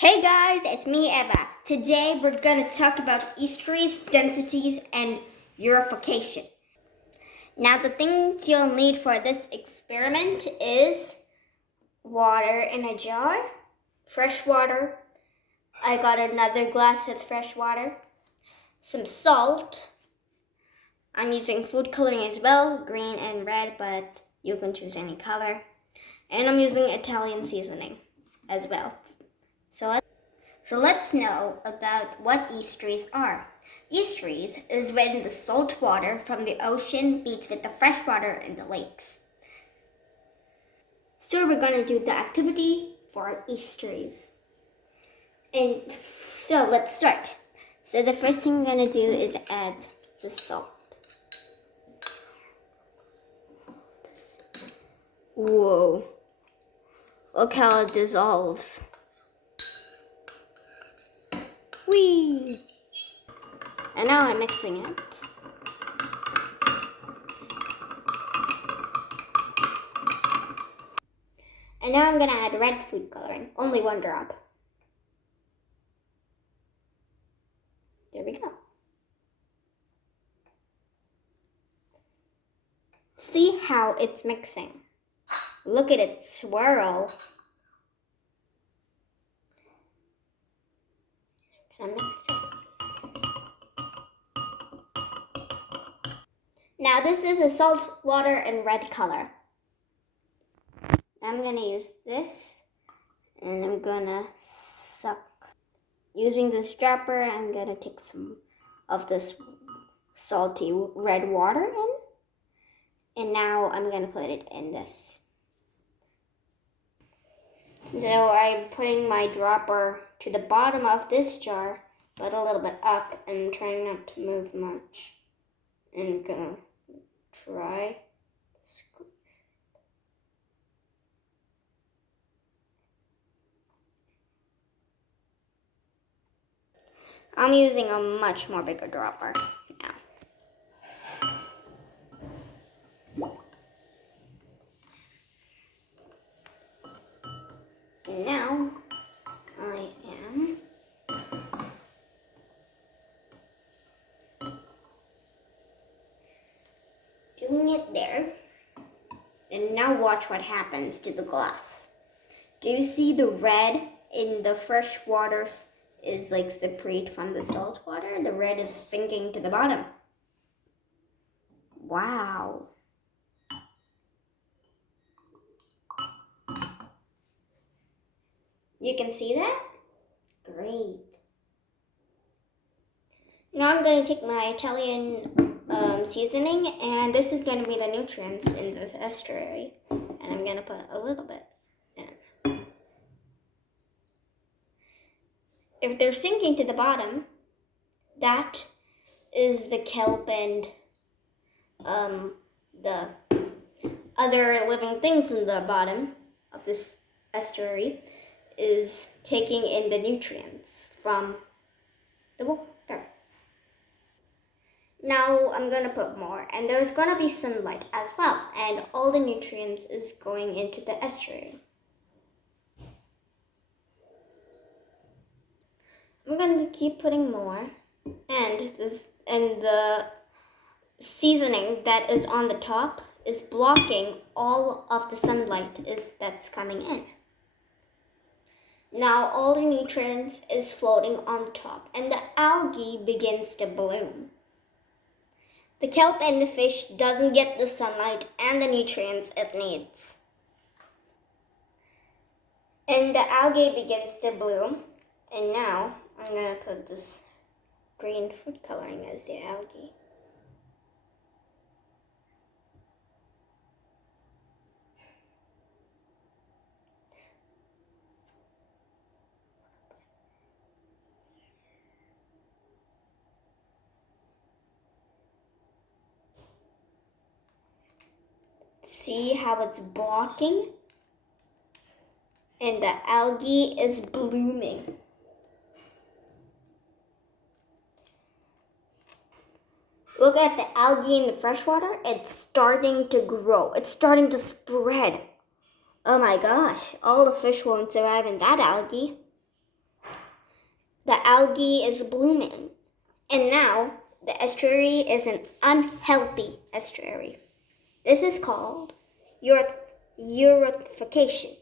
Hey guys, it's me Eva. Today we're going to talk about estuaries, densities, and Eutrophication. Now the things you'll need for this experiment is water in a jar, fresh water. I got another glass with fresh water, some salt. I'm using food coloring as well, green and red, but you can choose any color. And I'm using Italian seasoning as well. So let's know about what estuaries are. Estuaries is when the salt water from the ocean meets with the fresh water in the lakes. So we're going to do the activity for estuaries. And so let's start. So the first thing we're going to do is add the salt. Whoa. Look how it dissolves. Whee! And now I'm mixing it. And now I'm going to add red food coloring, only 1 drop. There we go. See how it's mixing. Look at it swirl. I'm gonna mix it. Now this is the salt water and red color. I'm gonna use this and I'm gonna suck. Using this dropper, I'm gonna take some of this salty red water in. And now I'm gonna put it in this. So I'm putting my dropper to the bottom of this jar, but a little bit up, and I'm trying not to move much. And I'm gonna try to squeeze it. I'm using a much more bigger dropper now. And now I am doing it there. And now watch what happens to the glass. Do you see the red in the fresh water is like separate from the salt water? The red is sinking to the bottom. Wow. You can see that? Great. Now I'm going to take my Italian seasoning, and this is going to be the nutrients in this estuary. And I'm going to put a little bit in. If they're sinking to the bottom, that is the kelp and the other living things in the bottom of this estuary is taking in the nutrients from the water. Now I'm going to put more, and there's going to be sunlight as well, and all the nutrients is going into the estuary. I'm going to keep putting more, and the seasoning that is on the top is blocking all of the sunlight that's coming in. Now all the nutrients is floating on the top, and the algae begins to bloom. The kelp and the fish doesn't get the sunlight and the nutrients it needs. And the algae begins to bloom, and now I'm going to put this green food coloring as the algae. See how it's blocking? And the algae is blooming. Look at the algae in the freshwater. It's starting to grow. It's starting to spread. Oh my gosh, all the fish won't survive in that algae. the algae is blooming. And now the estuary is an unhealthy estuary. This is called eutrophication.